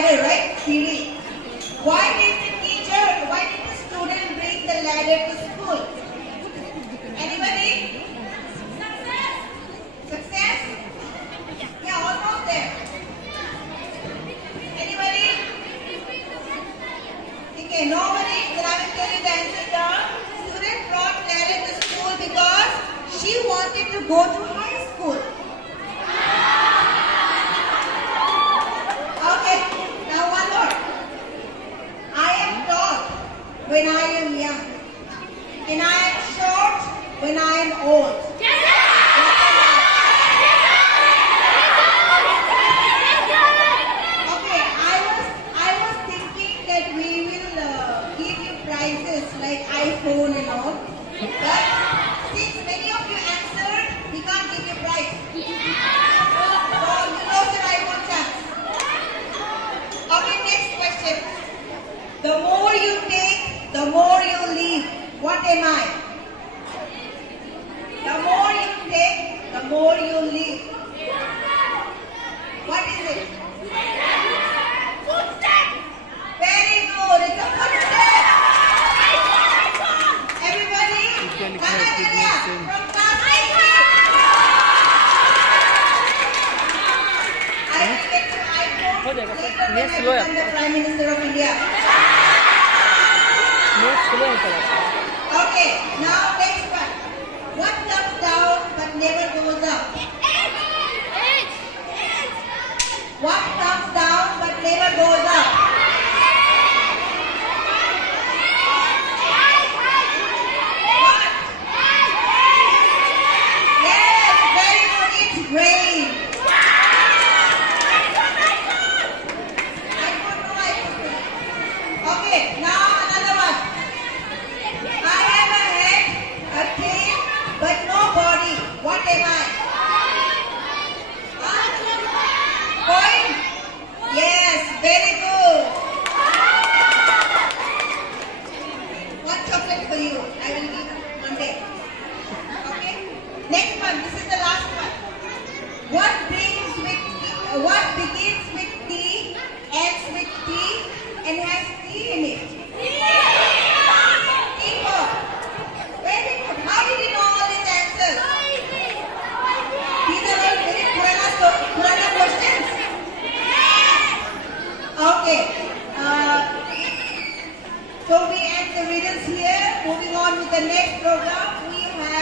ladder, right? Siri. Why did the student bring the ladder to school? Anybody? Success? Yeah, almost there. Anybody? Okay, nobody. Then I will tell you the answer now. Student brought ladder to school because she wanted to go to high school. Okay, now one more. I am tall when I am young, and I am short when I am old. Okay, I was thinking that we will give you prizes like iPhone and all, but since many of you answered, we can't give you prize. So you lost your iPhone chance. Okay, next question. The more you take, the more you leave. What am I? The more you take, the more you leave. What is it? Footstep. Very good. It's a footstep. Everybody, Kanadaria from class 8. I will get you iPhone later when I become the Prime Minister of India. Okay, now next one. What comes down but never goes up? What comes down but never goes up? What? Yes, very good. It's rain. Okay, now another one. I have a head, a tail, but no body. What am I? Coin? Yes, very good. One chocolate for you. I will give Monday. Okay? Next one. This is the last one. What begins